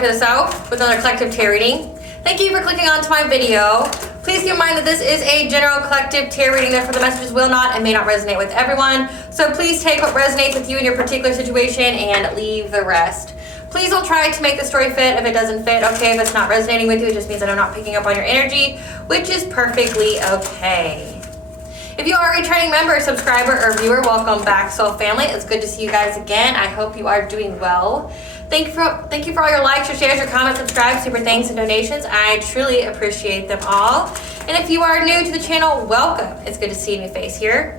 aspiraltotheself with another collective tarot reading. Thank you for clicking onto my video. Please keep in mind that this is a general collective tarot reading, therefore the messages will not and may not resonate with everyone. So please take what resonates with you in your particular situation and leave the rest. Please don't try to make the story fit if it doesn't fit, okay? If it's not resonating with you, it just means that I'm not picking up on your energy, which is perfectly okay. If you are a returning member, subscriber, or viewer, welcome back, Soul Family. It's good to see you guys again. I hope you are doing well. Thank you for all your likes, your shares, your comments, subscribes, super thanks, and donations. I truly appreciate them all. And if you are new to the channel, welcome. It's good to see a new face here.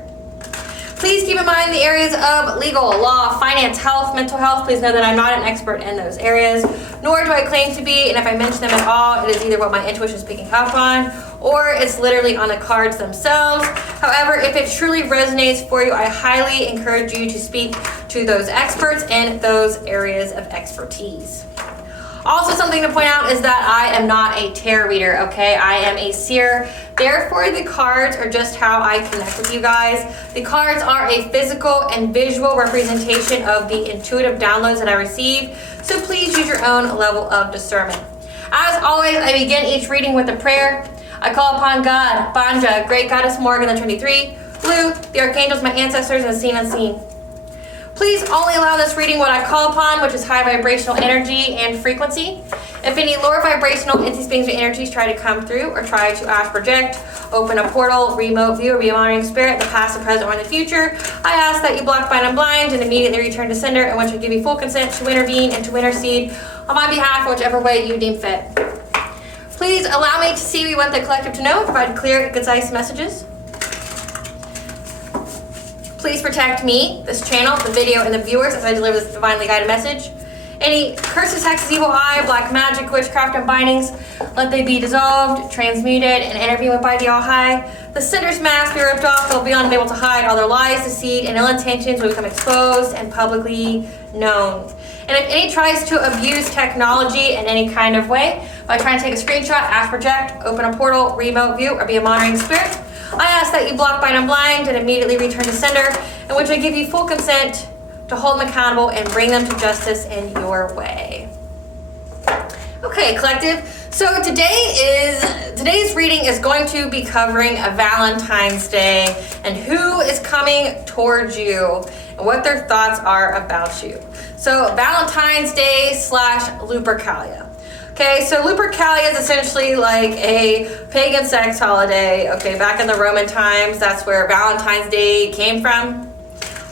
Please keep in mind the areas of legal, law, finance, health, mental health. Please know that I'm not an expert in those areas, nor do I claim to be. And if I mention them at all, it is either what my intuition is picking up on, or it's literally on the cards themselves. However, if it truly resonates for you, I highly encourage you to speak to those experts in those areas of expertise. Also, something to point out is that I am not a tarot reader, okay? I am a seer. Therefore, the cards are just how I connect with you guys. The cards are a physical and visual representation of the intuitive downloads that I receive, so please use your own level of discernment. As always, I begin each reading with a prayer. I call upon God, Banja, Great Goddess Morgan, the 23, Blue, the Archangels, my ancestors, and the seen unseen. Please only allow this reading what I call upon, which is high vibrational energy and frequency. If any lower vibrational entities, beings, or energies try to come through or try to astral project, open a portal, remote view, or be a monitoring spirit, the past, the present, or in the future, I ask that you block, bind, and blind and immediately return to sender, and once you give me full consent to intervene and to intercede on my behalf in whichever way you deem fit. Please allow me to see what you want the collective to know, provide clear, concise messages. Please protect me, this channel, the video, and the viewers as I deliver this divinely guided message. Any curses, hexes, evil eye, black magic, witchcraft, and bindings, let they be dissolved, transmuted, and intervened by the All-High. The sender's mask be ripped off, they'll be unable to hide. All their lies, deceit, and ill intentions will become exposed and publicly known. And if any tries to abuse technology in any kind of way, by trying to take a screenshot, astral project, open a portal, remote view, or be a monitoring spirit, I ask that you block, bind, and blind and immediately return to sender, in which I give you full consent to hold them accountable and bring them to justice in your way. Okay, collective. So today's reading is going to be covering a Valentine's Day and who is coming towards you and what their thoughts are about you. So Valentine's Day / Lupercalia. Okay, so Lupercalia is essentially like a pagan sex holiday. Okay, back in the Roman times, that's where Valentine's Day came from.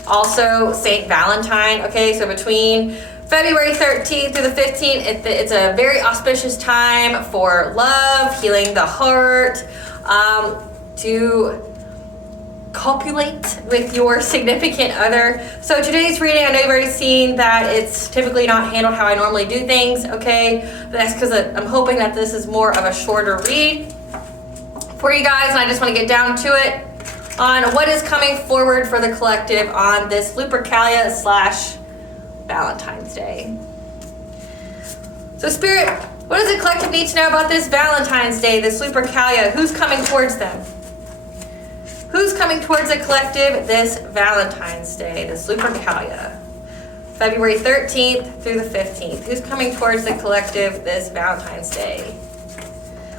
Also, Saint Valentine. Okay, so between February 13th through the 15th, it's a very auspicious time for love, healing the heart, to copulate with your significant other. So today's reading, I know you've already seen that it's typically not handled how I normally do things, okay? That's because I'm hoping that this is more of a shorter read for you guys, and I just want to get down to it on what is coming forward for the collective on this Lupercalia / Valentine's Day. So Spirit, what does the collective need to know about this Valentine's Day, this Lupercalia? Who's coming towards them? Who's coming towards the collective this Valentine's Day, this Lupercalia? February 13th through the 15th. Who's coming towards the collective this Valentine's Day?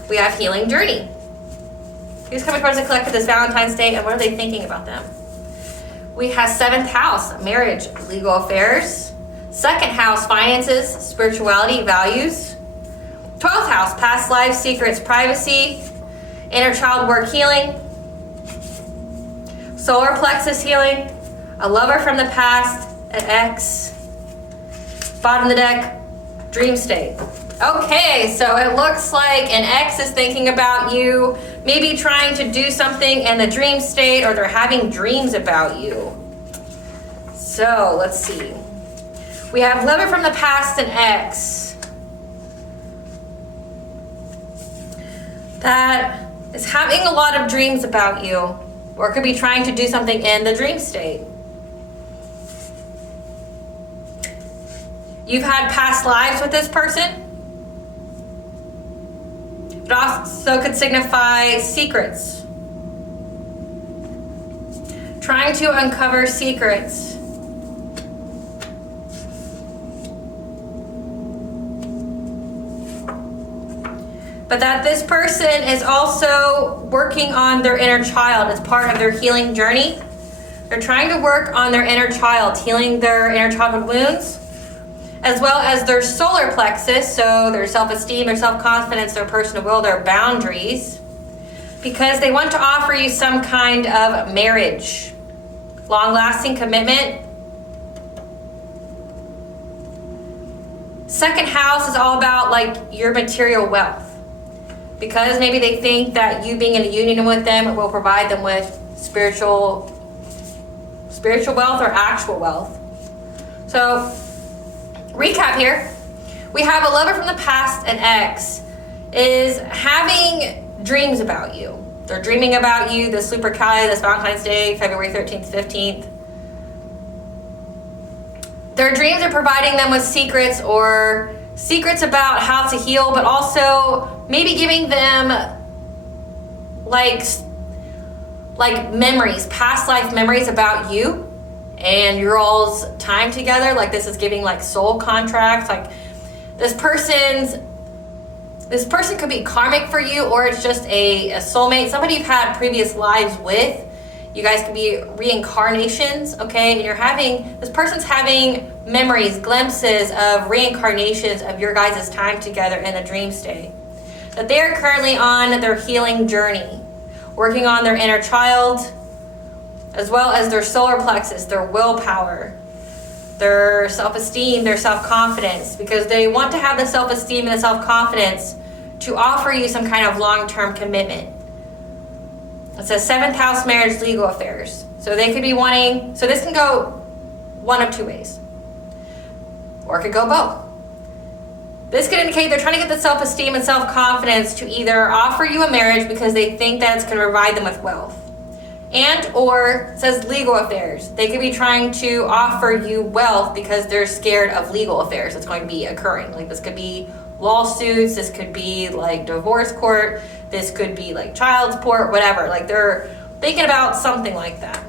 We have Healing Journey. Who's coming towards the collective this Valentine's Day, and what are they thinking about them? We have 7th house, marriage, legal affairs. 2nd house, finances, spirituality, values. 12th house, past life, secrets, privacy, inner child work, healing. Solar plexus healing, a lover from the past, an ex. Bottom of the deck, dream state. Okay, so it looks like an ex is thinking about you, maybe trying to do something in the dream state, or they're having dreams about you. So let's see. We have lover from the past and ex. That is having a lot of dreams about you, or could be trying to do something in the dream state. You've had past lives with this person. It also could signify secrets. Trying to uncover secrets. but that this person is also working on their inner child as part of their healing journey. They're trying to work on their inner child, healing their inner childhood wounds, as well as their solar plexus, so their self-esteem, their self-confidence, their personal will, their boundaries, because they want to offer you some kind of marriage, long-lasting commitment. Second house is all about like your material wealth, because maybe they think that you being in a union with them will provide them with spiritual wealth or actual wealth. So, recap here. We have a lover from the past, an ex, is having dreams about you. They're dreaming about you this Lupercalia, this Valentine's Day, February 13th, 15th. Their dreams are providing them with secrets about how to heal, but also maybe giving them like memories, past life memories about you and your all's time together. Like this is giving like soul contracts. Like this person could be karmic for you, or it's just a soulmate, somebody you've had previous lives with. You guys could be reincarnations, okay? And this person's having memories, glimpses of reincarnations of your guys' time together in the dream state. That they are currently on their healing journey, working on their inner child, as well as their solar plexus, their willpower, their self-esteem, their self-confidence, because they want to have the self-esteem and the self-confidence to offer you some kind of long-term commitment. It says 7th house, marriage, legal affairs. So they could be wanting, so this can go one of two ways, or it could go both. This could indicate they're trying to get the self-esteem and self-confidence to either offer you a marriage because they think that it's going to provide them with wealth, and or it says legal affairs. They could be trying to offer you wealth because they're scared of legal affairs that's going to be occurring. Like this could be lawsuits, this could be like divorce court, this could be like child support, whatever. Like they're thinking about something like that.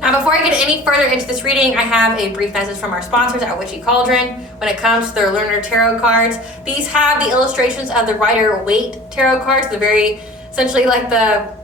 Now, before I get any further into this reading, I have a brief message from our sponsors at Witchy Cauldron. When it comes to their lunar tarot cards, these have the illustrations of the Rider-Waite tarot cards. They're very, essentially like the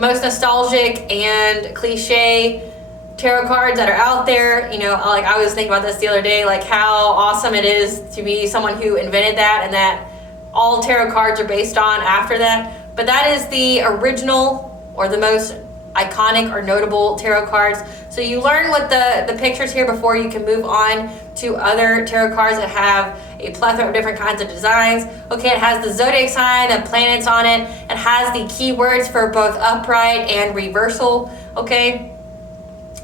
most nostalgic and cliche tarot cards that are out there. You know, like I was thinking about this the other day, like how awesome it is to be someone who invented that, and that all tarot cards are based on after that. But that is the original or the most iconic or notable tarot cards. So you learn what the pictures here before you can move on to other tarot cards that have a plethora of different kinds of designs. Okay, it has the zodiac sign, the planets on it. It has the keywords for both upright and reversal. Okay,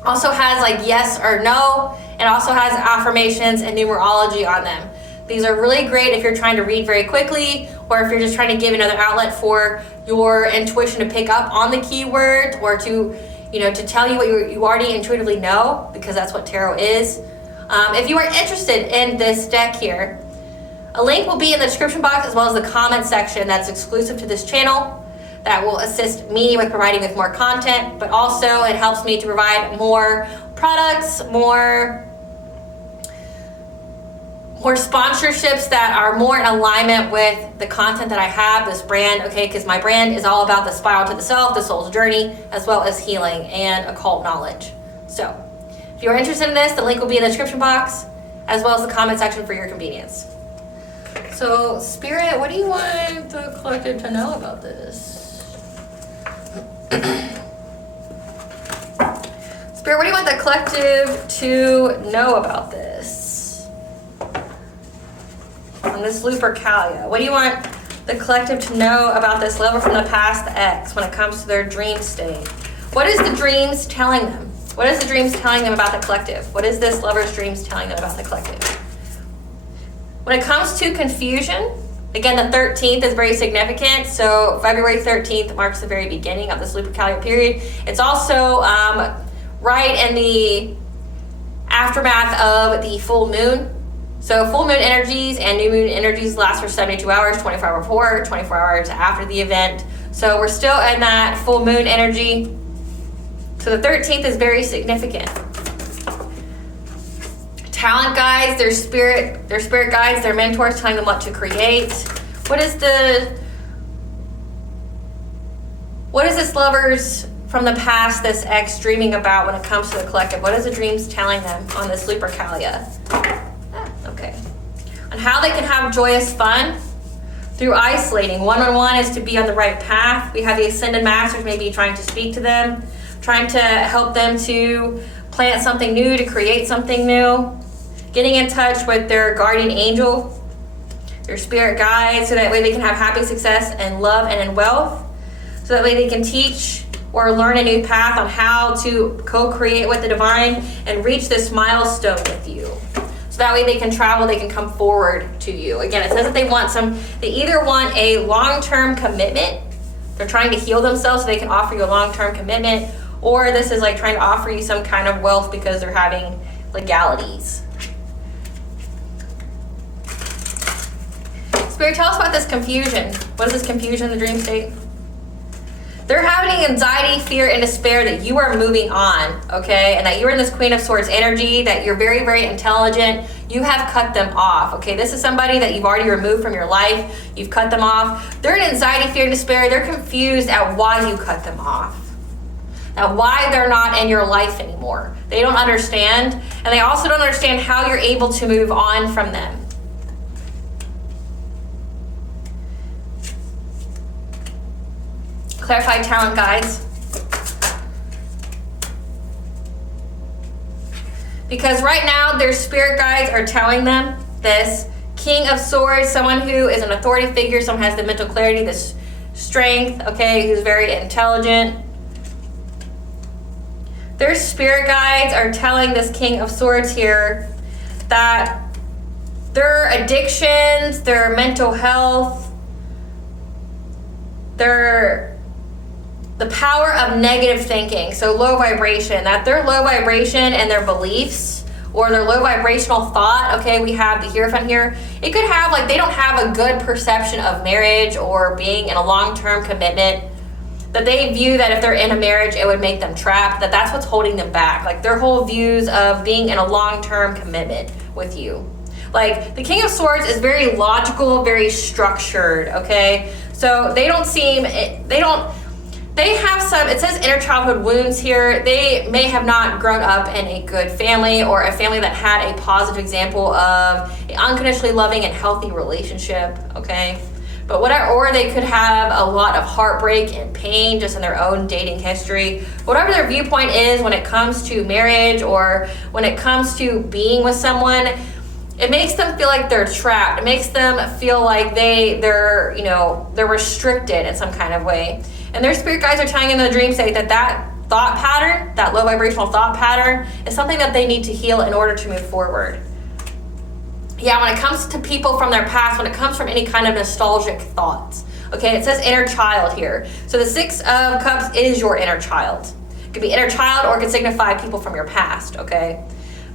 also has like yes or no, and also has affirmations and numerology on them. These are really great if you're trying to read very quickly, or if you're just trying to give another outlet for your intuition to pick up on the keywords, or to, you know, to tell you what you already intuitively know, because that's what tarot is. If you are interested in this deck here, a link will be in the description box as well as the comment section that's exclusive to this channel that will assist me with providing with more content, but also it helps me to provide more products, more sponsorships that are more in alignment with the content that I have, this brand, okay, because my brand is all about the spiral to the self, the soul's journey, as well as healing and occult knowledge. So, if you're interested in this, the link will be in the description box, as well as the comment section for your convenience. So, Spirit, what do you want the collective to know about this? Spirit, what do you want the collective to know about this? On this Lupercalia, what do you want the collective to know about this lover from the past, the ex, when it comes to their dream state? What is the dreams telling them? What is the dreams telling them about the collective? What is this lover's dreams telling them about the collective? When it comes to confusion, again, the 13th is very significant. So February 13th marks the very beginning of this Lupercalia period. It's also right in the aftermath of the full moon. So full moon energies and new moon energies last for 72 hours, 24 hours before, 24 hours after the event. So we're still in that full moon energy. So the 13th is very significant. Talent guides, their spirit guides, their mentors telling them what to create, What is this lover's from the past, this ex, dreaming about when it comes to the collective? What is the dreams telling them on this Lupercalia? Okay. On how they can have joyous fun through isolating. One-on-one is to be on the right path. We have the Ascended Masters maybe trying to speak to them, trying to help them to plant something new, to create something new. Getting in touch with their guardian angel, their spirit guides, so that way they can have happy success and love and in wealth. So that way they can teach or learn a new path on how to co-create with the divine and reach this milestone with you. So that way they can travel, they can come forward to you. Again, it says that they either want a long-term commitment, they're trying to heal themselves so they can offer you a long-term commitment, or this is like trying to offer you some kind of wealth because they're having legalities. Spirit, tell us about this confusion. What is this confusion in the dream state? They're having anxiety, fear, and despair that you are moving on, okay? And that you're in this Queen of Swords energy, that you're very, very intelligent. You have cut them off, okay? This is somebody that you've already removed from your life. You've cut them off. They're in anxiety, fear, and despair. They're confused at why you cut them off. Now, why they're not in your life anymore. They don't understand. And they also don't understand how you're able to move on from them. Clarified talent guides. Because right now their spirit guides are telling them this. King of Swords, someone who is an authority figure, someone has the mental clarity, this strength, okay, who's very intelligent. Their spirit guides are telling this King of Swords here that their addictions, their mental health, the power of negative thinking, so low vibration, that their low vibration and their beliefs or their low vibrational thought, okay, we have the Hierophant here, it could have like they don't have a good perception of marriage or being in a long-term commitment, that they view that if they're in a marriage it would make them trapped, that's what's holding them back, like their whole views of being in a long-term commitment with you. Like the King of Swords is very logical, very structured, okay, so they have some, it says inner childhood wounds here. They may have not grown up in a good family or a family that had a positive example of an unconditionally loving and healthy relationship, okay? But or they could have a lot of heartbreak and pain just in their own dating history. Whatever their viewpoint is when it comes to marriage or when it comes to being with someone, it makes them feel like they're trapped. It makes them feel like they're restricted in some kind of way. And their spirit guides are telling in the dream state that thought pattern, that low vibrational thought pattern, is something that they need to heal in order to move forward. Yeah, when it comes to people from their past, when it comes from any kind of nostalgic thoughts, okay, it says inner child here. So the Six of Cups is your inner child. It could be inner child or it could signify people from your past, okay?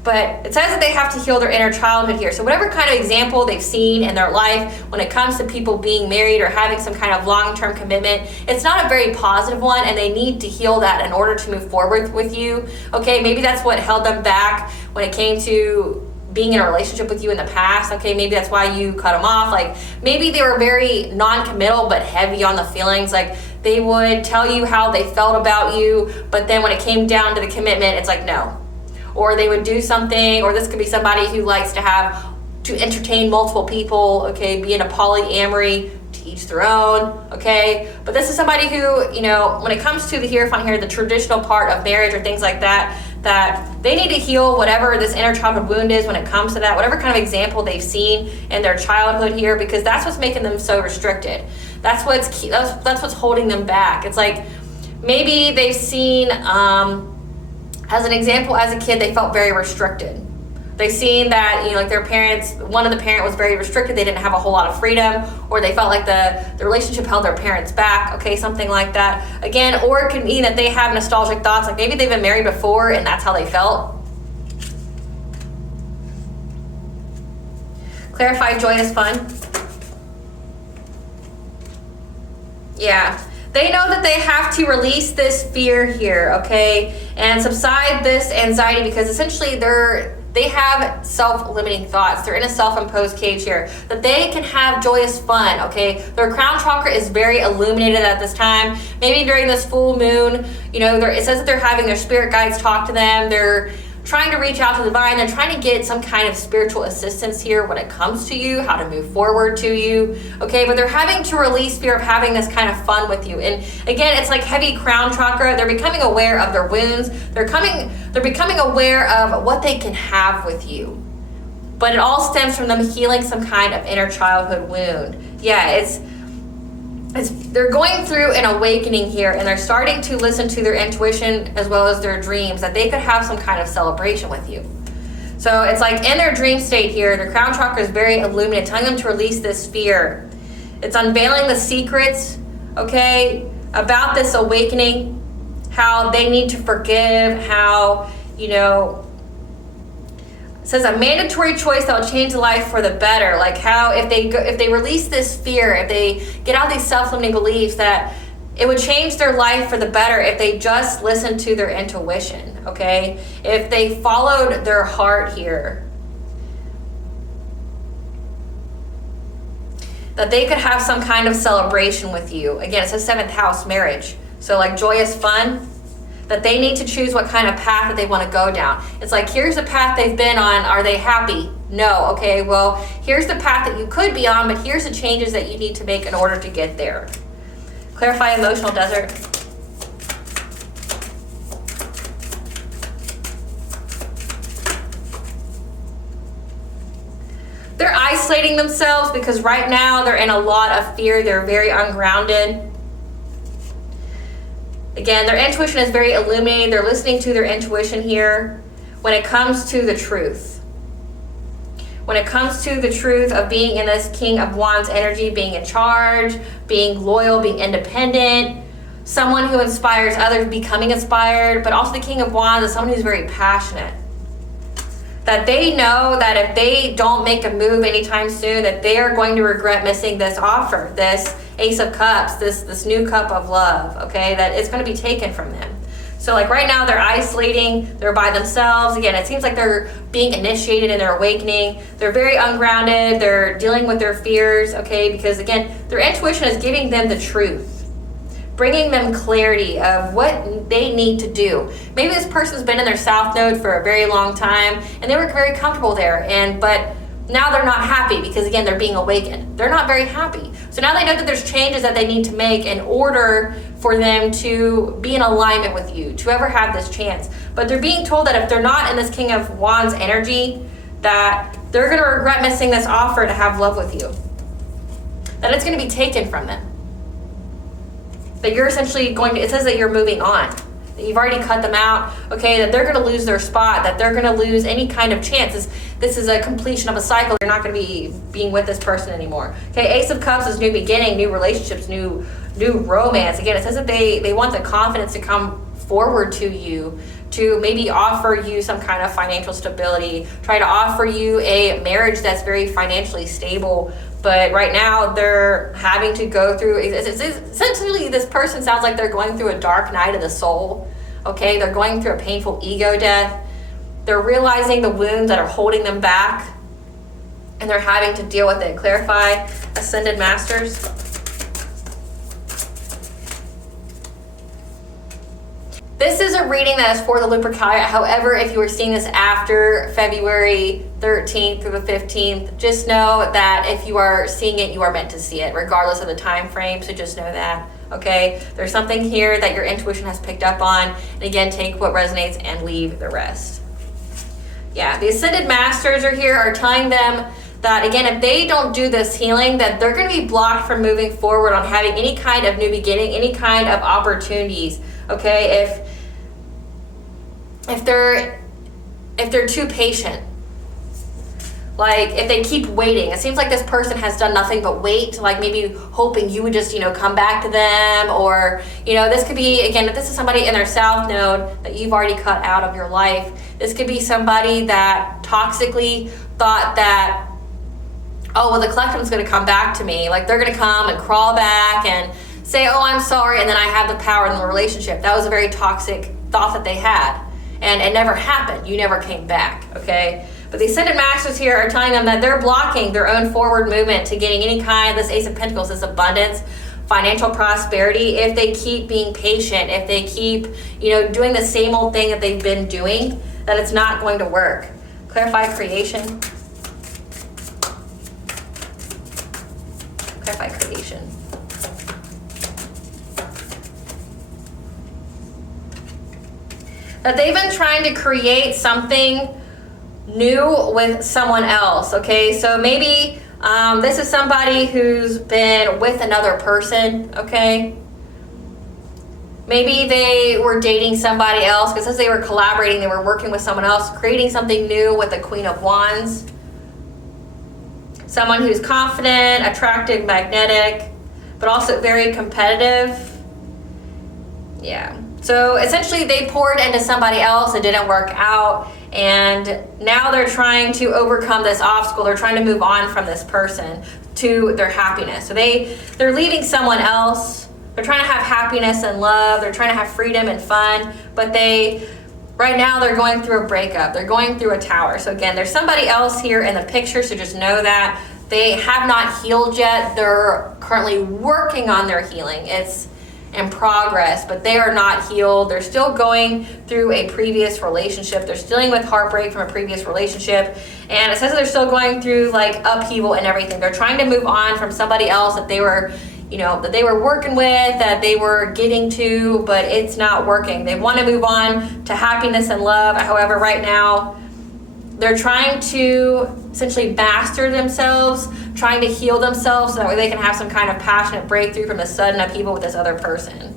But it says that they have to heal their inner childhood here. So whatever kind of example they've seen in their life when it comes to people being married or having some kind of long-term commitment, it's not a very positive one, and they need to heal that in order to move forward with you. Okay, maybe that's what held them back when it came to being in a relationship with you in the past. Okay, maybe that's why you cut them off. Like maybe they were very non-committal but heavy on the feelings. Like they would tell you how they felt about you, but then when it came down to the commitment, it's like no. Or they would do something, or this could be somebody who likes to entertain multiple people, okay, be in a polyamory, to each their own, okay? But this is somebody who, when it comes to the Hierophant here, the traditional part of marriage or things like that, that they need to heal whatever this inner childhood wound is when it comes to that, whatever kind of example they've seen in their childhood here, because that's what's making them so restricted. That's what's holding them back. It's like maybe they've seen, as an example, as a kid, they felt very restricted. They seen that, like their parents, one of the parents was very restricted. They didn't have a whole lot of freedom, or they felt like the relationship held their parents back, okay, something like that. Again, or it could mean that they have nostalgic thoughts, like maybe they've been married before and that's how they felt. Clarified joy is fun. Yeah. They know that they have to release this fear here, okay, and subside this anxiety, because essentially they have self-limiting thoughts. They're in a self-imposed cage here. That they can have joyous fun, okay? Their crown chakra is very illuminated at this time. Maybe during this full moon, you know, it says that they're having their spirit guides talk to them. They're trying to reach out to the divine. They're trying to get some kind of spiritual assistance here when it comes to you, how to move forward to you, okay? But they're having to release fear of having this kind of fun with you. And again, it's like heavy crown chakra. They're becoming aware of their wounds. They're becoming aware of what they can have with you. But it all stems from them healing some kind of inner childhood wound. Yeah, they're going through an awakening here, and they're starting to listen to their intuition as well as their dreams, that they could have some kind of celebration with you. So it's like in their dream state here, their crown chakra is very illuminated, telling them to release this fear. It's unveiling the secrets, okay, about this awakening, how they need to forgive, how, you know, it says a mandatory choice that will change life for the better. Like how if they release this fear, if they get out these self-limiting beliefs, that it would change their life for the better if they just listened to their intuition, okay? If they followed their heart here. That they could have some kind of celebration with you. Again, it says 7th house, marriage. So like joyous fun. That they need to choose what kind of path that they want to go down. It's like, here's the path they've been on. Are they happy? No. Okay, well, here's the path that you could be on, but here's the changes that you need to make in order to get there. Clarify emotional desert. They're isolating themselves because right now they're in a lot of fear. They're very ungrounded. Again, their intuition is very illuminated. They're listening to their intuition here when it comes to the truth. When it comes to the truth of being in this King of Wands energy, being in charge, being loyal, being independent, someone who inspires others, becoming inspired, but also the King of Wands is someone who's very passionate. That they know that if they don't make a move anytime soon, that they are going to regret missing this offer, this Ace of Cups, this new cup of love, okay, that it's going to be taken from them. So like right now they're isolating, they're by themselves. Again, it seems like they're being initiated in their awakening. They're very ungrounded, they're dealing with their fears, okay, because again, their intuition is giving them the truth, bringing them clarity of what they need to do. Maybe this person's been in their South Node for a very long time and they were very comfortable there, but now they're not happy because again, they're being awakened. They're not very happy. So now they know that there's changes that they need to make in order for them to be in alignment with you, to ever have this chance. But they're being told that if they're not in this King of Wands energy, that they're going to regret missing this offer to have love with you. That it's going to be taken from them. That you're essentially going to, it says that you're moving on. That you've already cut them out, okay, that they're going to lose their spot, that they're going to lose any kind of chance. This is a completion of a cycle. You're not going to be being with this person anymore. Okay, Ace of Cups is new beginning, new relationships, new romance. Again, it says that they want the confidence to come forward to you, to maybe offer you some kind of financial stability, try to offer you a marriage that's very financially stable. But right now they're having to go through, essentially this person sounds like they're going through a dark night of the soul. Okay, they're going through a painful ego death. They're realizing the wounds that are holding them back, and they're having to deal with it. Clarify, Ascended Masters. This is a reading that is for the Lupercalia. However, if you were seeing this after February 13th through the 15th, just know that if you are seeing it, you are meant to see it, regardless of the time frame. So just know that, okay? There's something here that your intuition has picked up on. And again, take what resonates and leave the rest. Yeah, the Ascended Masters are here, are telling them that, again, if they don't do this healing, that they're going to be blocked from moving forward on having any kind of new beginning, any kind of opportunities, okay? If they're too patient, like if they keep waiting, it seems like this person has done nothing but wait, like maybe hoping you would just, come back to them, or, this could be, again, if this is somebody in their South Node that you've already cut out of your life, this could be somebody that toxically thought that, oh, well, the collective is going to come back to me. Like they're going to come and crawl back and say, oh, I'm sorry, and then I have the power in the relationship. That was a very toxic thought that they had. and it never happened. You never came back, okay? But the Ascended Masters here are telling them that they're blocking their own forward movement to getting any kind of this Ace of Pentacles, this abundance, financial prosperity, if they keep being patient, if they keep, doing the same old thing that they've been doing, that it's not going to work. Clarify creation. Clarify creation. That they've been trying to create something new with someone else, okay? So maybe this is somebody who's been with another person, okay? Maybe they were dating somebody else, because as they were collaborating, they were working with someone else, creating something new with the Queen of Wands. Someone who's confident, attractive, magnetic, but also very competitive. Yeah. So essentially they poured into somebody else, it didn't work out, and now they're trying to overcome this obstacle. They're trying to move on from this person to their happiness. So they're leaving someone else. They're trying to have happiness and love. They're trying to have freedom and fun, but right now they're going through a breakup. They're going through a tower. So again, there's somebody else here in the picture, so just know that they have not healed yet. They're currently working on their healing. It's in progress, but they are not healed. They're still going through a previous relationship. They're dealing with heartbreak from a previous relationship. And it says that they're still going through like upheaval and everything. They're trying to move on from somebody else that they were, that they were working with, that they were getting to, but it's not working. They want to move on to happiness and love. However, right now, they're trying to essentially master themselves, trying to heal themselves so that way they can have some kind of passionate breakthrough from the sudden upheaval with this other person.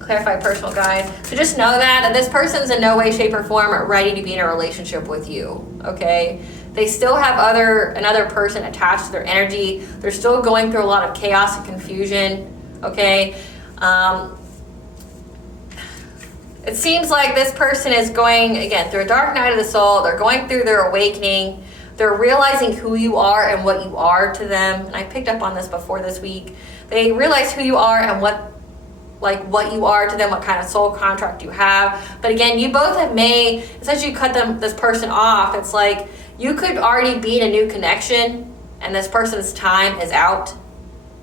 Clarify personal guide. So just know that this person's in no way, shape, or form ready to be in a relationship with you, okay? They still have another person attached to their energy. They're still going through a lot of chaos and confusion, okay? It seems like this person is going, again, through a dark night of the soul. They're going through their awakening. They're realizing who you are and what you are to them. And I picked up on this before this week. They realize who you are and what you are to them, what kind of soul contract you have. But again, you both have made, since you cut this person off, it's like you could already be in a new connection and this person's time is out.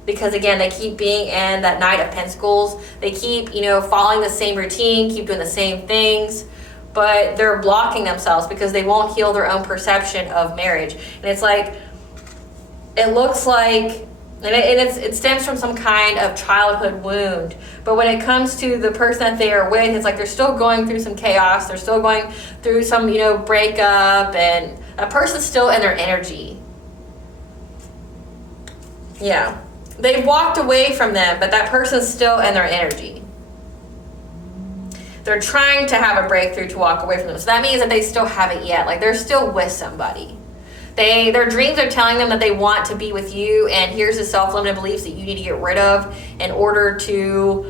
Because again, they keep being in that Knight of Pentacles. They keep, following the same routine, keep doing the same things, but they're blocking themselves because they won't heal their own perception of marriage. And it's like, it looks like, and it stems from some kind of childhood wound. But when it comes to the person that they are with, it's like they're still going through some chaos. They're still going through some, breakup, and a person's still in their energy. Yeah. They've walked away from them, but that person's still in their energy. They're trying to have a breakthrough to walk away from them. So that means that they still haven't yet. Like they're still with somebody. Their dreams are telling them that they want to be with you, and here's the self-limited beliefs that you need to get rid of in order to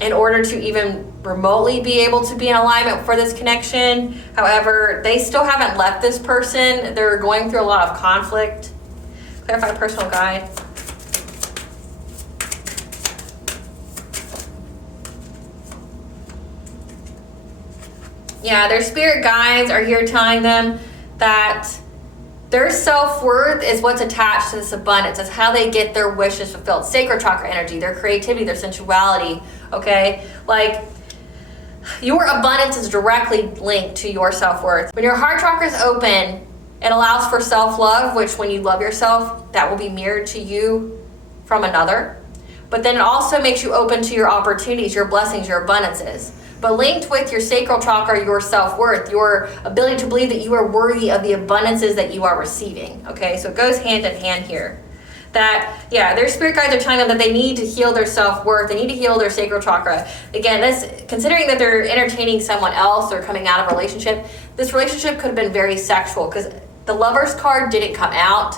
even remotely be able to be in alignment for this connection. However, they still haven't left this person. They're going through a lot of conflict. Clarify personal guide. Yeah, their spirit guides are here telling them that their self-worth is what's attached to this abundance. It's how they get their wishes fulfilled. Sacral chakra energy, their creativity, their sensuality, okay? Like, your abundance is directly linked to your self-worth. When your heart chakra is open, it allows for self-love, which when you love yourself, that will be mirrored to you from another. But then it also makes you open to your opportunities, your blessings, your abundances. But linked with your sacral chakra, your self-worth, your ability to believe that you are worthy of the abundances that you are receiving, okay? So it goes hand in hand here. That, yeah, their spirit guides are telling them that they need to heal their self-worth. They need to heal their sacral chakra. Again, considering that they're entertaining someone else or coming out of a relationship, this relationship could have been very sexual because the Lover's card didn't come out.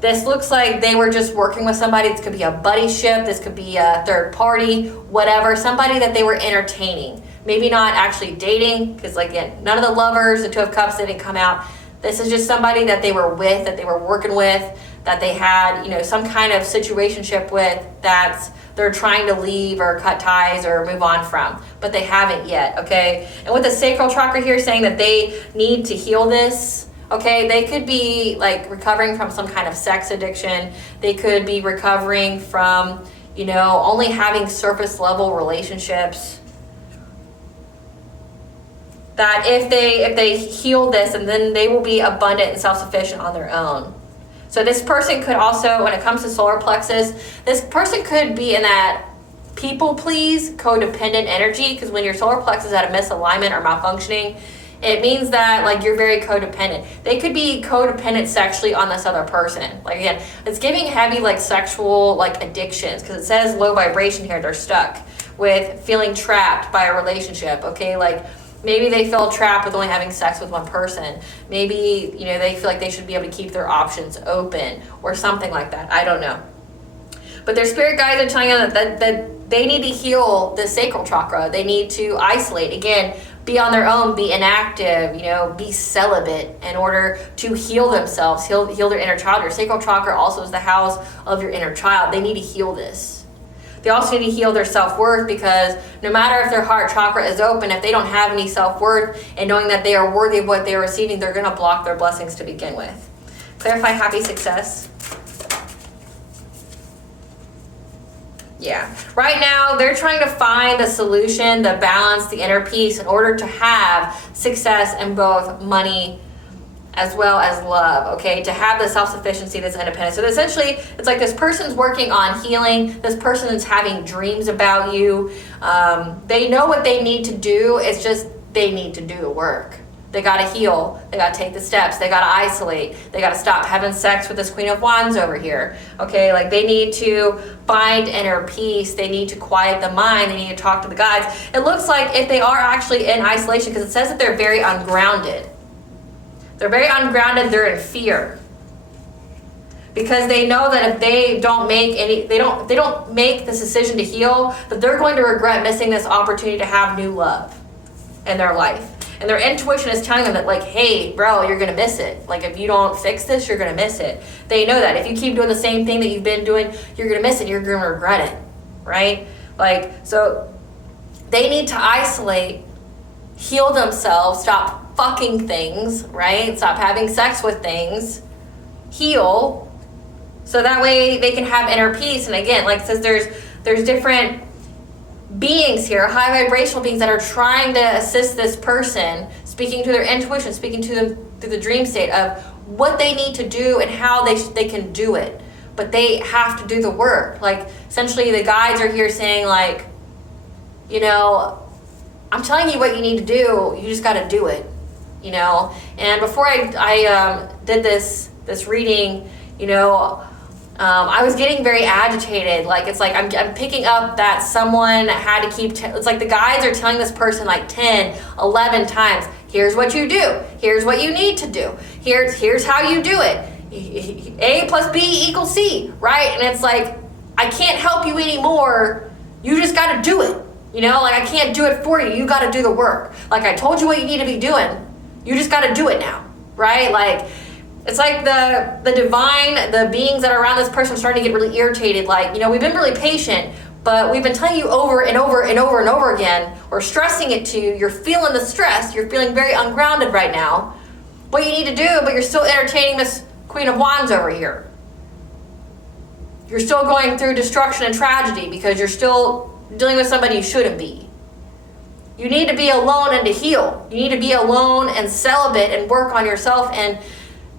This looks like they were just working with somebody. This could be a buddyship. This could be a third party, whatever. Somebody that they were entertaining. Maybe not actually dating, because like, again, none of the Lovers, the Two of Cups, they didn't come out. This is just somebody that they were with, that they were working with, that they had, some kind of situationship with that's they're trying to leave or cut ties or move on from, but they haven't yet, okay? And with the sacral chakra here saying that they need to heal this, okay, they could be like recovering from some kind of sex addiction. They could be recovering from, you know, only having surface level relationships. That if they heal this, and then they will be abundant and self-sufficient on their own. So this person could also, when it comes to solar plexus, this person could be in that people please, codependent energy, because when your solar plexus is at a misalignment or malfunctioning, it means that like you're very codependent. They could be codependent sexually on this other person. Like again, it's giving heavy like sexual like addictions, because it says low vibration here. They're stuck with feeling trapped by a relationship. Okay, like maybe they feel trapped with only having sex with one person. Maybe, you know, they feel like they should be able to keep their options open or something like that. I don't know. But their spirit guides are telling them that they need to heal the sacral chakra. They need to isolate. Again, be on their own, be inactive, you know, be celibate in order to heal themselves, heal their inner child. Your sacral chakra also is the house of your inner child. They need to heal this. They also need to heal their self-worth, because no matter if their heart chakra is open, if they don't have any self-worth and knowing that they are worthy of what they are receiving, they're going to block their blessings to begin with. Clarify happy success. Yeah. Right now, they're trying to find the solution, the balance, the inner peace in order to have success in both money as well as love, okay? To have the self-sufficiency that's independent. So essentially, it's like this person's working on healing. This person is having dreams about you. They know what they need to do. It's just they need to do the work. They got to heal. They got to take the steps. They got to isolate. They got to stop having sex with this Queen of Wands over here. Okay, like they need to find inner peace. They need to quiet the mind. They need to talk to the guides. It looks like if they are actually in isolation, because it says that they're very ungrounded. They're very ungrounded. They're in fear. Because they know that if they don't make they don't make this decision to heal, that they're going to regret missing this opportunity to have new love in their life. And their intuition is telling them that, like, hey, bro, you're going to miss it. Like, if you don't fix this, you're going to miss it. They know that. If you keep doing the same thing that you've been doing, you're going to miss it. You're going to regret it, right? Like, so they need to isolate, heal themselves, stop fucking things, right? Stop having sex with things, heal, so that way they can have inner peace. And again, like it says, there's different beings here, high vibrational beings that are trying to assist this person, speaking to their intuition, speaking to them through the dream state of what they need to do and how they can do it. But they have to do the work. Like, essentially the guides are here saying, like, you know, I'm telling you what you need to do, you just got to do it, you know. And before I did this reading, you know, I was getting very agitated. Like, it's like I'm picking up that someone had to keep, it's like the guides are telling this person like 10, 11 times, here's what you do. Here's what you need to do. Here's how you do it. A plus B equals C, right? And it's like, I can't help you anymore. You just got to do it. You know, like I can't do it for you. You got to do the work. Like I told you what you need to be doing. You just got to do it now, right? Like, it's like the divine, the beings that are around this person are starting to get really irritated. Like, you know, we've been really patient, but we've been telling you over and over and over and over again, or stressing it to you. You're feeling the stress. You're feeling very ungrounded right now. What you need to do, but you're still entertaining this Queen of Wands over here. You're still going through destruction and tragedy because you're still dealing with somebody you shouldn't be. You need to be alone and to heal. You need to be alone and celibate and work on yourself and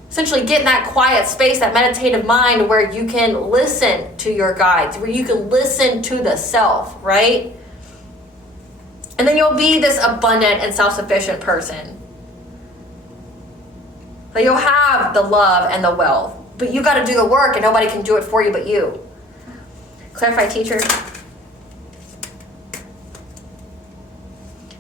essentially get in that quiet space, that meditative mind where you can listen to your guides, where you can listen to the self, right? And then you'll be this abundant and self-sufficient person. But you'll have the love and the wealth, but you got to do the work and nobody can do it for you but you. Clarify, teacher.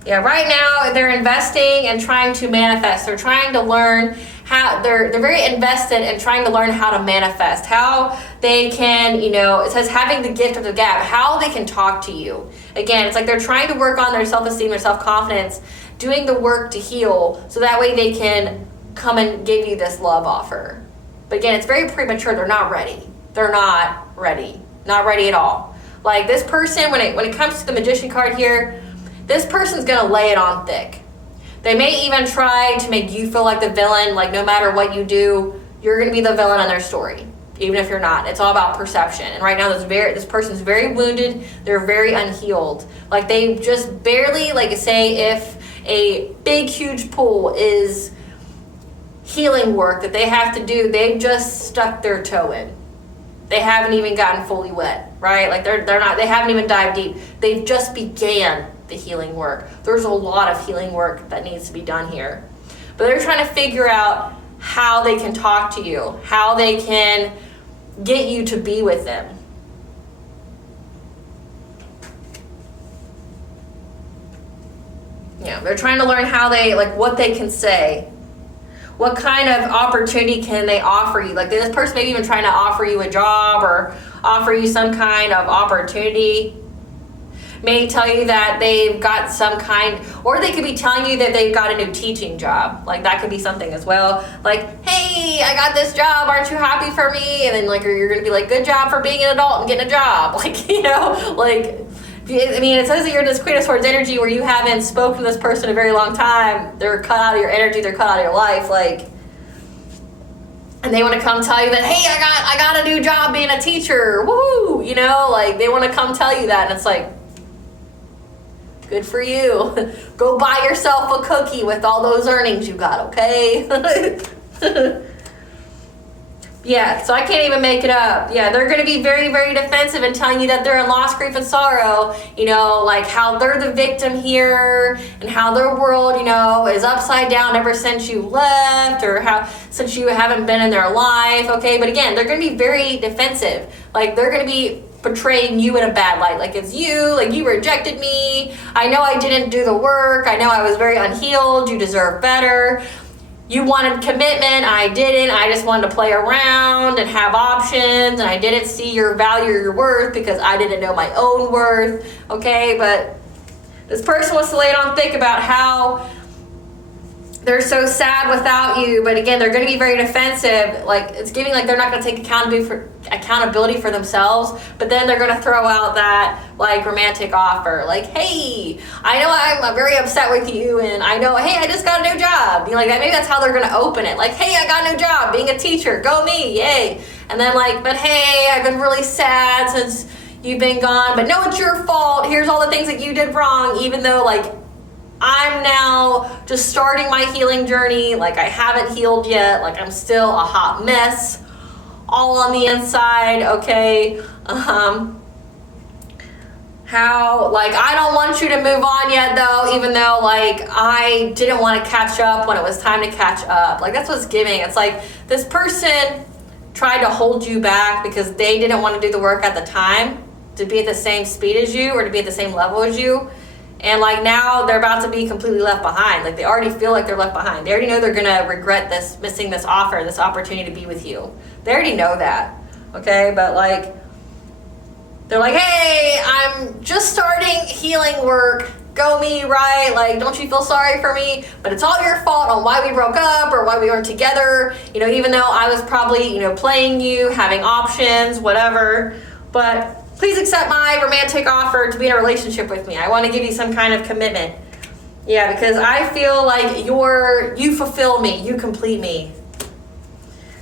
Yeah, right now they're investing and trying to manifest. They're trying to learn how, they're very invested in trying to learn how to manifest, how they can, you know, it says having the gift of the gab, how they can talk to you. Again, it's like they're trying to work on their self-esteem, their self-confidence, doing the work to heal, so that way they can come and give you this love offer. But again, it's very premature. They're not ready. They're not ready. Not ready at all. Like this person, when it comes to the Magician card here, this person's gonna lay it on thick. They may even try to make you feel like the villain, like no matter what you do, you're gonna be the villain in their story, even if you're not. It's all about perception. And right now this person's very wounded, they're very unhealed. Like they just barely, like say if a big huge pool is healing work that they have to do, they've just stuck their toe in. They haven't even gotten fully wet, right? Like they haven't even dived deep. They've just began the healing work. There's a lot of healing work that needs to be done here. But they're trying to figure out how they can talk to you, how they can get you to be with them. Yeah, they're trying to learn how they, like what they can say. What kind of opportunity can they offer you? Like this person may be even trying to offer you a job or offer you some kind of opportunity. May tell you that they've got some kind, or they could be telling you that they've got a new teaching job. Like that could be something as well. Like, hey, I got this job, aren't you happy for me? And then like you're gonna be like, good job for being an adult and getting a job. Like, you know, like, I mean, it says that you're in this Queen of Swords energy where you haven't spoken to this person in a very long time. They're cut out of your energy, they're cut out of your life, like, and they want to come tell you that, hey, I got a new job being a teacher, woohoo, you know, like they want to come tell you that, and it's like, good for you. Go buy yourself a cookie with all those earnings you got, okay? Yeah, so I can't even make it up. Yeah, they're going to be very, very defensive and telling you that they're in loss, grief, and sorrow. You know, like how they're the victim here and how their world, you know, is upside down ever since you left or how since you haven't been in their life, okay? But again, they're going to be very defensive. Like they're going to be portraying you in a bad light. Like it's you, like you rejected me. I know I didn't do the work. I know I was very unhealed. You deserve better. You wanted commitment, I didn't. I just wanted to play around and have options, and I didn't see your value or your worth because I didn't know my own worth, okay? But this person wants to lay it on thick about how they're so sad without you, but again, they're going to be very defensive. Like it's giving like they're not going to take accountability for themselves, but then they're going to throw out that like romantic offer, like, hey, I know I'm very upset with you, and I know, hey, I just got a new job. You know, like that. Maybe that's how they're going to open it. Like, hey, I got a new job, being a teacher, go me, yay. And then like, but hey, I've been really sad since you've been gone, but no, it's your fault. Here's all the things that you did wrong, even though like I'm now just starting my healing journey. Like I haven't healed yet. Like I'm still a hot mess all on the inside, okay? How, like, I don't want you to move on yet though, even though like I didn't want to catch up when it was time to catch up. Like that's what's giving. It's like this person tried to hold you back because they didn't want to do the work at the time to be at the same speed as you or to be at the same level as you. And like now they're about to be completely left behind. Like they already feel like they're left behind. They already know they're gonna regret this, missing this offer, this opportunity to be with you. They already know that, okay? But like, they're like, hey, I'm just starting healing work. Go me, right? Like, don't you feel sorry for me? But it's all your fault on why we broke up or why we weren't together. You know, even though I was probably, you know, playing you, having options, whatever. But please accept my romantic offer to be in a relationship with me. I want to give you some kind of commitment. Yeah, because I feel like you fulfill me, you complete me.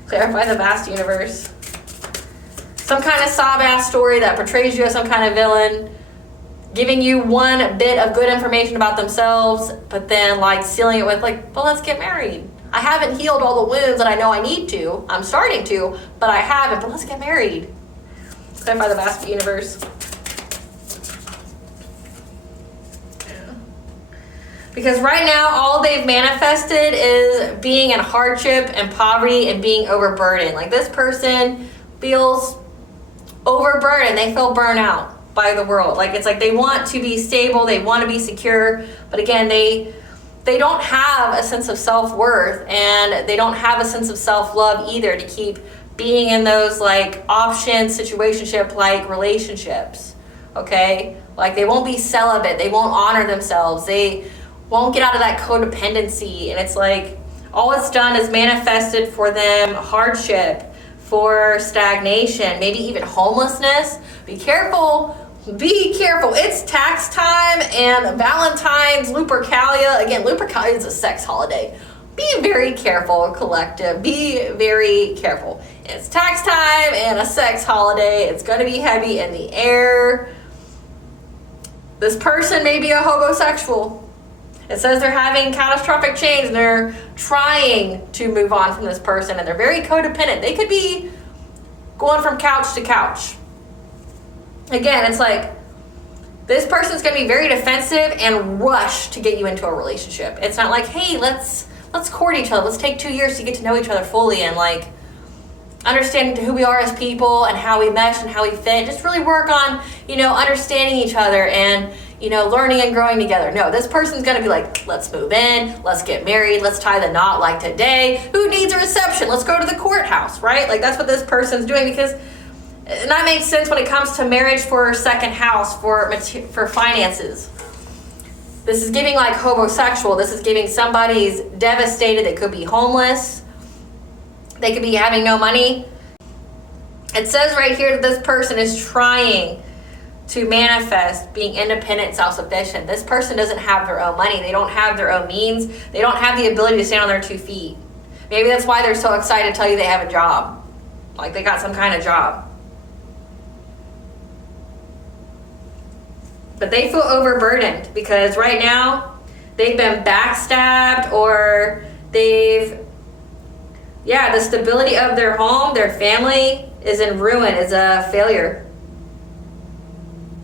Clarify the vast universe. Some kind of sob-ass story that portrays you as some kind of villain, giving you one bit of good information about themselves, but then like sealing it with like, well, let's get married. I haven't healed all the wounds that I know I need to. I'm starting to, but I haven't, but let's get married. Clarify the vast universe. Because right now, all they've manifested is being in hardship and poverty and being overburdened. Like this person feels overburdened. They feel burnt out by the world. Like it's like they want to be stable. They want to be secure. But again, they don't have a sense of self-worth, and they don't have a sense of self-love either to keep being in those like option situationship like relationships, okay? Like they won't be celibate, they won't honor themselves, they won't get out of that codependency, and it's like all it's done is manifested for them hardship, for stagnation, maybe even homelessness. Be careful Be careful. It's tax time and Valentine's, Lupercalia. Again, Lupercalia is a sex holiday. Be very careful, collective. Be very careful. It's tax time and a sex holiday. It's going to be heavy in the air. This person may be a homosexual. It says they're having catastrophic change and they're trying to move on from this person and they're very codependent. They could be going from couch to couch. Again, it's like this person's going to be very defensive and rush to get you into a relationship. It's not like, hey, let's court each other. Let's take 2 years to get to know each other fully and like understand who we are as people and how we mesh and how we fit. Just really work on, understanding each other and, learning and growing together. No, this person's going to be like, let's move in, let's get married, let's tie the knot like today. Who needs a reception? Let's go to the courthouse, right? Like that's what this person's doing because, and that makes sense when it comes to marriage for second house, for finances. This is giving like homosexual. This is giving somebody's devastated. They could be homeless. They could be having no money. It says right here that this person is trying to manifest being independent, self-sufficient. This person doesn't have their own money. They don't have their own means. They don't have the ability to stand on their 2 feet. Maybe that's why they're so excited to tell you they have a job. Like they got some kind of job. But they feel overburdened because right now they've been backstabbed or the stability of their home, their family is in ruin, is a failure.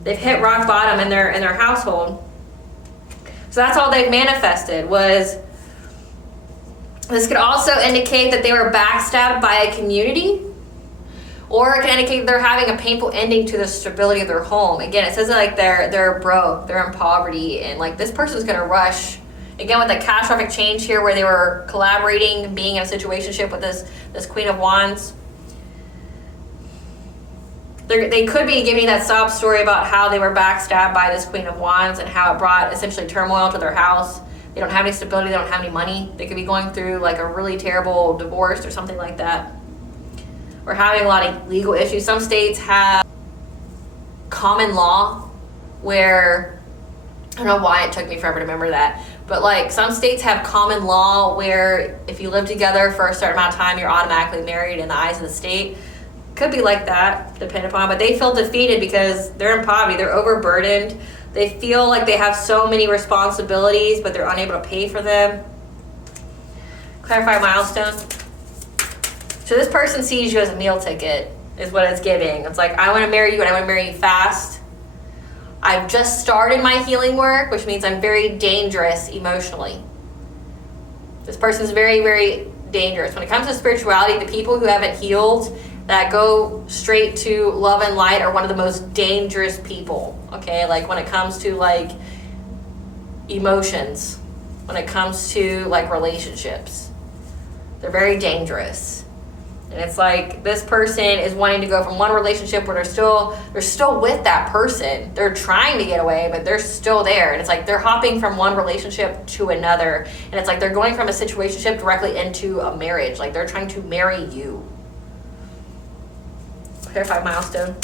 They've hit rock bottom in their household. So that's all they've manifested was, this could also indicate that they were backstabbed by a community, or it can indicate they're having a painful ending to the stability of their home. Again, it says that like they're broke, they're in poverty, and like this person's gonna rush. Again, with the catastrophic change here where they were collaborating, being in a situationship with this Queen of Wands. They could be giving that sob story about how they were backstabbed by this Queen of Wands and how it brought essentially turmoil to their house. They don't have any stability, they don't have any money. They could be going through like a really terrible divorce or something like that. We're having a lot of legal issues. Some states have common law where, I don't know why it took me forever to remember that, but like some states have common law where if you live together for a certain amount of time, you're automatically married in the eyes of the state. Could be like that, depending upon, but they feel defeated because they're in poverty, they're overburdened. They feel like they have so many responsibilities, but they're unable to pay for them. Clarify milestone. So this person sees you as a meal ticket, is what it's giving. It's like, I want to marry you and I want to marry you fast. I've just started my healing work, which means I'm very dangerous emotionally. This person's very, very dangerous. When it comes to spirituality, the people who haven't healed, that go straight to love and light, are one of the most dangerous people, okay? Like when it comes to like emotions, when it comes to like relationships, they're very dangerous. And it's like this person is wanting to go from one relationship where they're still with that person. They're trying to get away, but they're still there. And it's like they're hopping from one relationship to another. And it's like they're going from a situationship directly into a marriage. Like they're trying to marry you. Clarify milestone.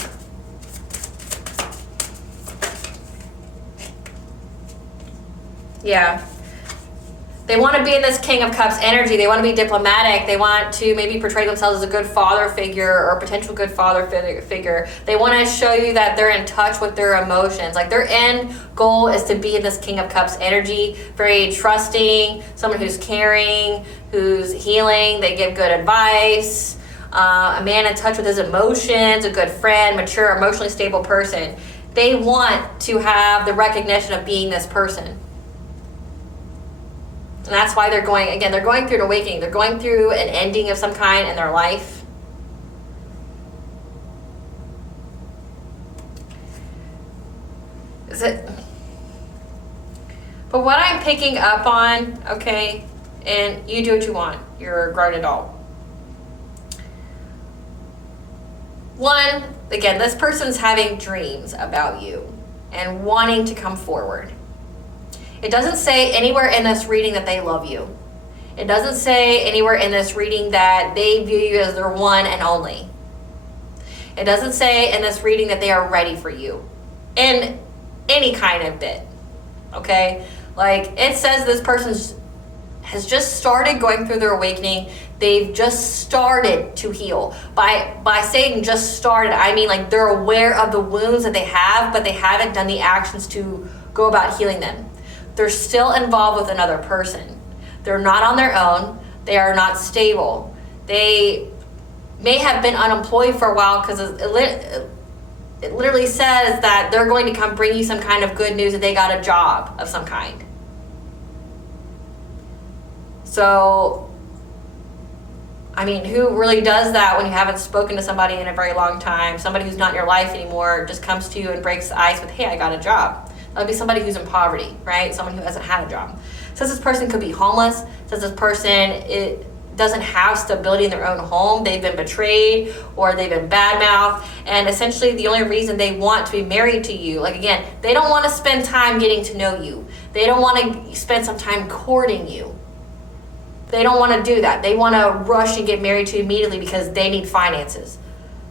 Yeah. They want to be in this King of Cups energy. They want to be diplomatic. They want to maybe portray themselves as a good father figure or a potential good father figure. They want to show you that they're in touch with their emotions. Like their end goal is to be in this King of Cups energy. Very trusting, someone who's caring, who's healing. They give good advice. A man in touch with his emotions, a good friend, mature, emotionally stable person. They want to have the recognition of being this person. And that's why they're going through an awakening. They're going through an ending of some kind in their life. But what I'm picking up on, okay, and you do what you want. You're a grown adult. One, again, this person's having dreams about you and wanting to come forward. It doesn't say anywhere in this reading that they love you. It doesn't say anywhere in this reading that they view you as their one and only. It doesn't say in this reading that they are ready for you. in any kind of bit, okay? Like, it says this person has just started going through their awakening. They've just started to heal. By saying just started, I mean like they're aware of the wounds that they have, but they haven't done the actions to go about healing them. They're still involved with another person. They're not on their own. They are not stable. They may have been unemployed for a while, because it literally says that they're going to come bring you some kind of good news that they got a job of some kind. So, I mean, who really does that when you haven't spoken to somebody in a very long time? Somebody who's not in your life anymore just comes to you and breaks the ice with, hey, I got a job. That would be somebody who's in poverty, right? Someone who hasn't had a job. Says this person could be homeless. Says this person doesn't have stability in their own home. They've been betrayed or they've been badmouthed. And essentially the only reason they want to be married to you, like again, they don't want to spend time getting to know you. They don't want to spend some time courting you. They don't want to do that. They want to rush and get married to you immediately because they need finances.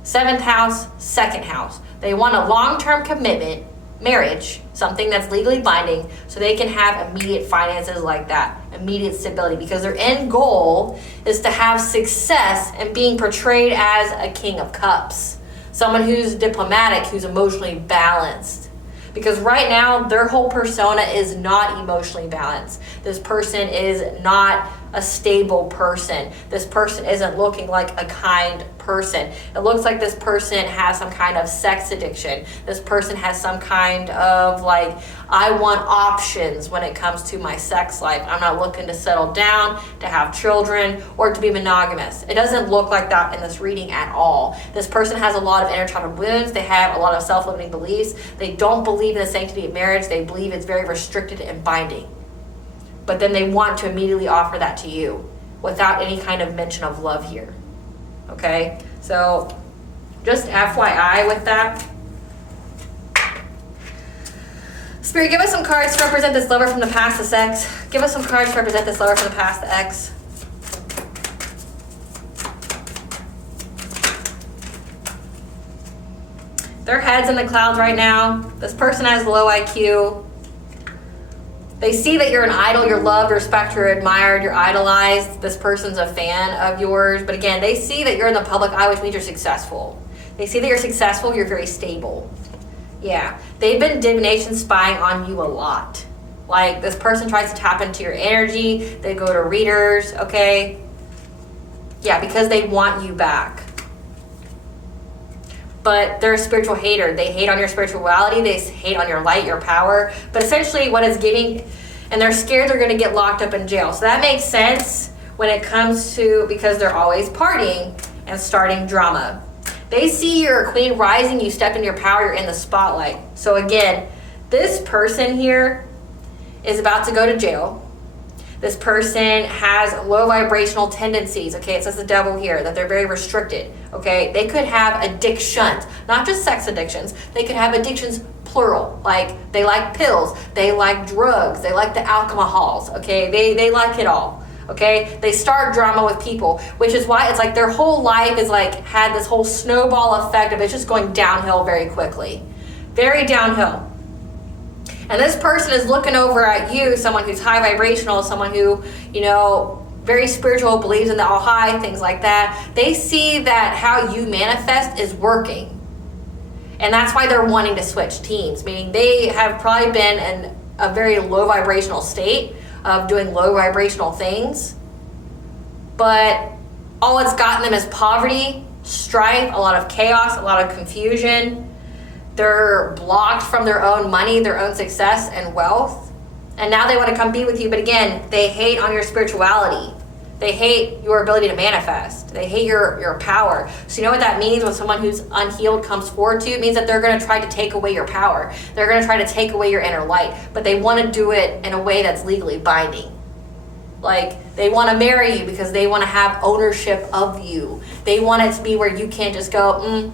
7th house, 2nd house. They want a long-term commitment, marriage, something that's legally binding, so they can have immediate finances like that, immediate stability, because their end goal is to have success and being portrayed as a king of cups, someone who's diplomatic, who's emotionally balanced. Because right now, their whole persona is not emotionally balanced. This person is not a stable person. This person isn't looking like a kind person. It looks like this person has some kind of sex addiction. This person has some kind of like, I want options when it comes to my sex life. I'm not looking to settle down, to have children, or to be monogamous. It doesn't look like that in this reading at all. This person has a lot of inner childhood wounds. They have a lot of self-limiting beliefs. They don't believe in the sanctity of marriage. They believe it's very restricted and binding. But then they want to immediately offer that to you without any kind of mention of love here. Okay? So just FYI with that. Spirit, give us some cards to represent this lover from the past, this ex. Give us some cards to represent this lover from the past, the ex. Their head's in the clouds right now. This person has low IQ. They see that you're an idol, you're loved, you're respected, you're admired, you're idolized. This person's a fan of yours. But again, they see that you're in the public eye, which means you're successful. They see that you're successful, you're very stable. Yeah. They've been divination spying on you a lot. Like, this person tries to tap into your energy. They go to readers, okay? Yeah, because they want you back. But they're a spiritual hater. They hate on your spirituality. They hate on your light, your power. But essentially what it's giving, and they're scared they're going to get locked up in jail. So that makes sense when it comes to, because they're always partying and starting drama. They see you're a queen rising, you step into your power, you're in the spotlight. So again, this person here is about to go to jail. This person has low vibrational tendencies. Okay, it says the devil here, that they're very restricted. Okay, they could have addictions, not just sex addictions. They could have addictions, plural. Like, they like pills, they like drugs, they like the alcohols. Okay, they like it all. Okay, they start drama with people, which is why it's like their whole life is like had this whole snowball effect of it's just going downhill very quickly. Very downhill. And this person is looking over at you, someone who's high vibrational, someone who, you know, very spiritual, believes in the all high, things like that. They see that how you manifest is working. And that's why they're wanting to switch teams, meaning they have probably been in a very low vibrational state of doing low vibrational things. But all it's gotten them is poverty, strife, a lot of chaos, a lot of confusion. They're blocked from their own money, their own success and wealth. And now they want to come be with you. But again, they hate on your spirituality. They hate your ability to manifest. They hate your power. So you know what that means when someone who's unhealed comes forward to you? It means that they're going to try to take away your power. They're going to try to take away your inner light. But they want to do it in a way that's legally binding. Like, they want to marry you because they want to have ownership of you. They want it to be where you can't just go,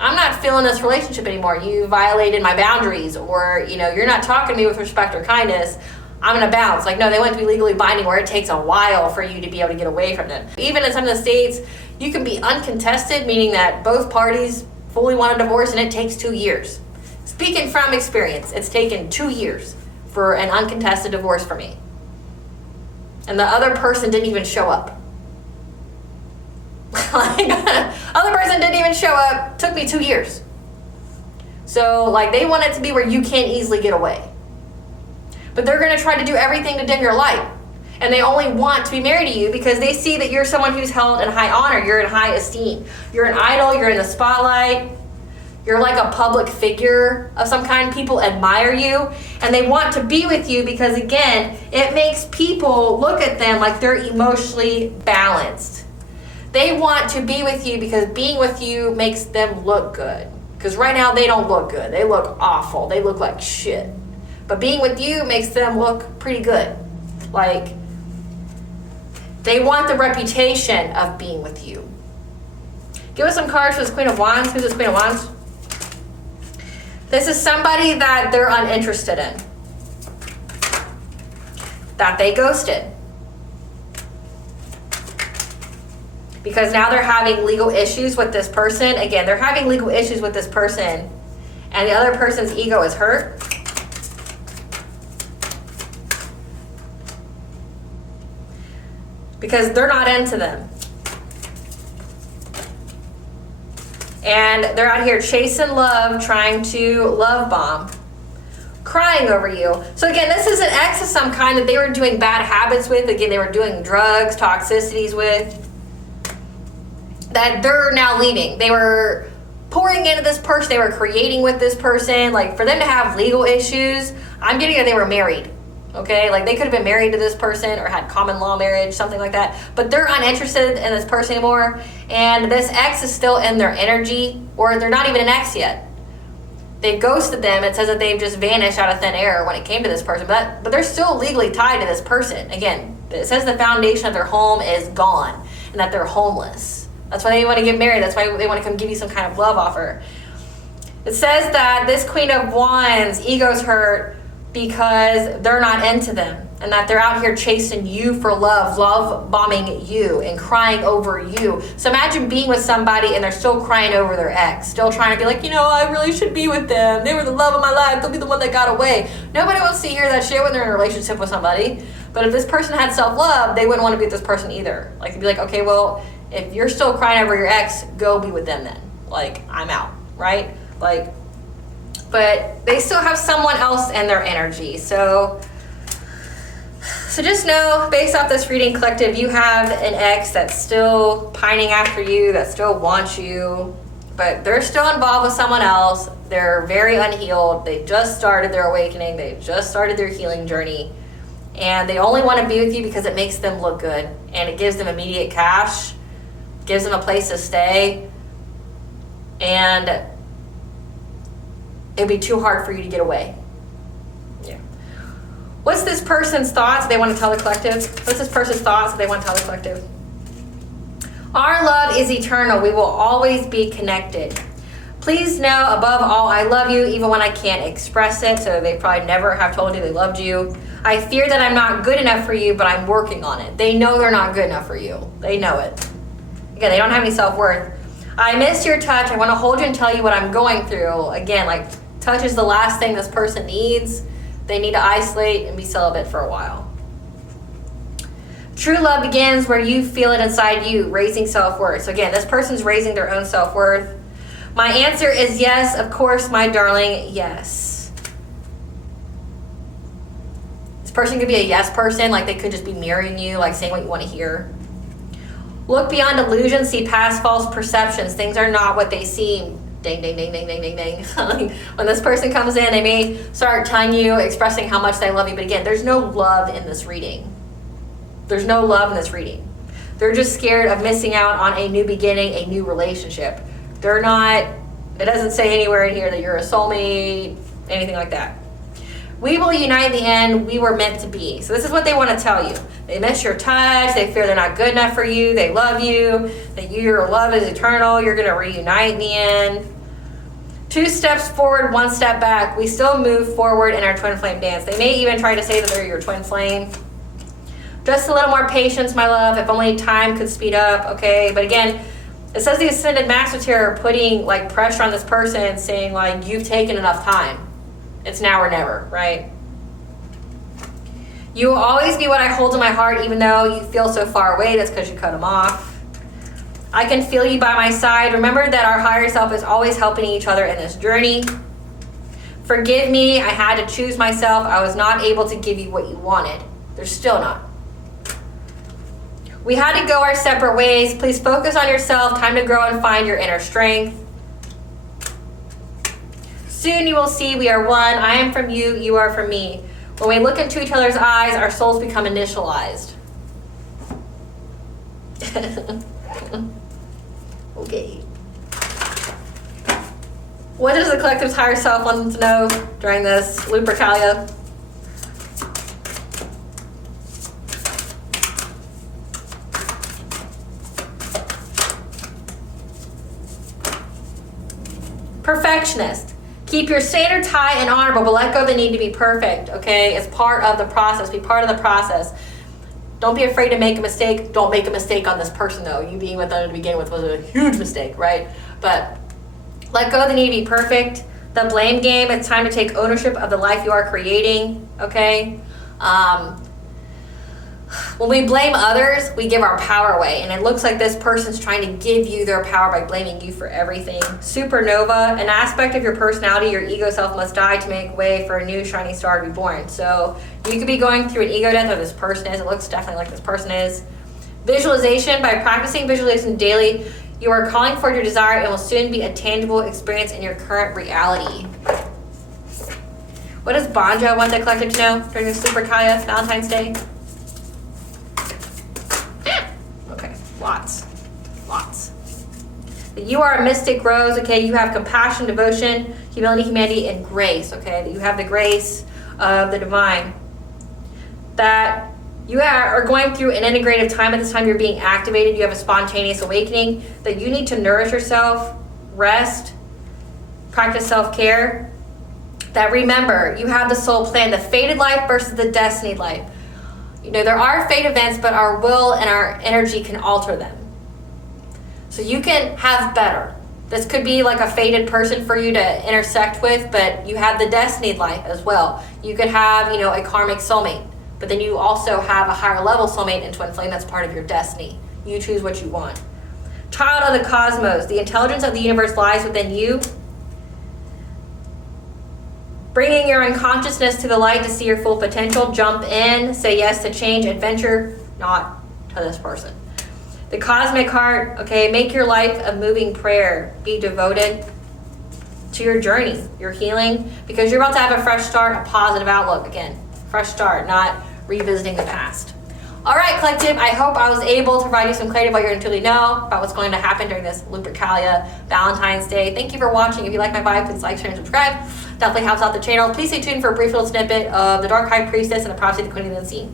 I'm not feeling this relationship anymore. You violated my boundaries, or, you know, you're not talking to me with respect or kindness. I'm going to bounce. Like, no, they want it to be legally binding where it takes a while for you to be able to get away from it. Even in some of the states, you can be uncontested, meaning that both parties fully want a divorce and it takes 2 years. Speaking from experience, it's taken 2 years for an uncontested divorce for me. And the other person didn't even show up. Other person didn't even show up. Took me 2 years. So like they want it to be where you can't easily get away. But they're going to try to do everything to dim your light. And they only want to be married to you because they see that you're someone who's held in high honor. You're in high esteem. You're an idol. You're in the spotlight. You're like a public figure of some kind. People admire you. And they want to be with you because, again, it makes people look at them like they're emotionally balanced. They want to be with you because being with you makes them look good. Because right now they don't look good. They look awful. They look like shit. But being with you makes them look pretty good. Like, they want the reputation of being with you. Give us some cards for this Queen of Wands. Who's this Queen of Wands? This is somebody that they're uninterested in. That they ghosted. Because now they're having legal issues with this person. Again, they're having legal issues with this person. And the other person's ego is hurt. Because they're not into them. And they're out here chasing love, trying to love bomb, crying over you. So again, this is an ex of some kind that they were doing bad habits with. Again, they were doing drugs, toxicities with. That they're now leaving. They were pouring into this person. They were creating with this person. Like for them to have legal issues, I'm getting that they were married. Okay, like they could have been married to this person or had common law marriage, something like that. But they're uninterested in this person anymore. And this ex is still in their energy, or they're not even an ex yet. They've ghosted them. It says that they've just vanished out of thin air when it came to this person. But they're still legally tied to this person. Again, it says the foundation of their home is gone and that they're homeless. That's why they want to get married. That's why they want to come give you some kind of love offer. It says that this Queen of Wands, ego's hurt because they're not into them, and that they're out here chasing you for love bombing you and crying over you. So imagine being with somebody and they're still crying over their ex, still trying to be like, I really should be with them. They were the love of my life. They'll be the one that got away. Nobody wants to hear that shit when they're in a relationship with somebody. But if this person had self-love, they wouldn't want to be with this person either. Like, they'd be like, okay, well, if you're still crying over your ex, go be with them then. Like, I'm out, right? Like, but they still have someone else in their energy. So just know, based off this reading, collective, you have an ex that's still pining after you, that still wants you, but they're still involved with someone else. They're very unhealed. They just started their awakening. They just started their healing journey. And they only want to be with you because it makes them look good. And it gives them immediate cash, gives them a place to stay. And it'd be too hard for you to get away. Yeah. What's this person's thoughts they want to tell the collective? What's this person's thoughts they want to tell the collective? Our love is eternal. We will always be connected. Please know, above all, I love you even when I can't express it. So they probably never have told you they loved you. I fear that I'm not good enough for you, but I'm working on it. They know they're not good enough for you. They know it. Again, they don't have any self-worth. I miss your touch. I want to hold you and tell you what I'm going through. Again, like, touch is the last thing this person needs. They need to isolate and be celibate for a while. True love begins where you feel it inside you, raising self-worth. So again, this person's raising their own self-worth. My answer is yes, of course, my darling, yes. This person could be a yes person, like they could just be mirroring you, like saying what you want to hear. Look beyond illusions, see past false perceptions. Things are not what they seem. Ding, ding, ding, ding, ding, ding, ding. When this person comes in, they may start telling you, expressing how much they love you. But again, there's no love in this reading. There's no love in this reading. They're just scared of missing out on a new beginning, a new relationship. They're not, it doesn't say anywhere in here that you're a soulmate, anything like that. We will unite in the end. We were meant to be. So this is what they want to tell you. They miss your touch. They fear they're not good enough for you. They love you. That your love is eternal. You're going to reunite in the end. 2 steps forward, 1 step back. We still move forward in our twin flame dance. They may even try to say that they're your twin flame. Just a little more patience, my love. If only time could speed up, okay? But again, It says the Ascended Masters here are putting like pressure on this person, saying like, you've taken enough time. It's now or never, right? You will always be what I hold in my heart, even though you feel so far away. That's because you cut them off. I can feel you by my side. Remember that our higher self is always helping each other in this journey. Forgive me, I had to choose myself. I was not able to give you what you wanted. They're still not. We had to go our separate ways. Please focus on yourself. Time to grow and find your inner strength. Soon you will see we are one. I am from you, you are from me. When we look into each other's eyes, our souls become initialized. Okay. What does the collective's higher self want to know during this Lupercalia? Perfectionist. Keep your standards high and honorable, but let go of the need to be perfect, okay? It's part of the process. Be part of the process. Don't be afraid to make a mistake. Don't make a mistake on this person, though. You being with them to begin with was a huge mistake, right? But let go of the need to be perfect. The blame game, it's time to take ownership of the life you are creating, okay? When we blame others, we give our power away. And it looks like this person's trying to give you their power by blaming you for everything. Supernova, an aspect of your personality, your ego self must die to make way for a new shining star to be born. So you could be going through an ego death, or this person is. It looks definitely like this person is. Visualization, by practicing visualization daily, you are calling for your desire and will soon be a tangible experience in your current reality. What does Banja want the collective to know during this Lupercalia Valentine's Day? Okay, lots. That you are a mystic rose, okay? You have compassion, devotion, humility, humanity, and grace, okay? That you have the grace of the divine. That you are going through an integrative time. At this time you're being activated. You have a spontaneous awakening. That you need to nourish yourself, rest, practice self-care. That remember, you have the soul plan, the fated life versus the destiny life. You know, there are fate events, but our will and our energy can alter them. So you can have better. This could be like a fated person for you to intersect with, but you have the destiny life as well. You could have, you know, a karmic soulmate, but then you also have a higher level soulmate in twin flame that's part of your destiny. You choose what you want. Child of the cosmos, the intelligence of the universe lies within you. Bringing your unconsciousness to the light to see your full potential. Jump in, say yes to change, adventure, not to this person. The cosmic heart, okay, make your life a moving prayer. Be devoted to your journey, your healing, because you're about to have a fresh start, a positive outlook again. Fresh start, not revisiting the past. All right, collective, I hope I was able to provide you some clarity about what you're going to truly know about what's going to happen during this Lupercalia Valentine's Day. Thank you for watching. If you like my vibe, please like, share, and subscribe. Definitely helps out the channel. Please stay tuned for a brief little snippet of the Dark High Priestess and the Prophecy of the Queen of the Unseen.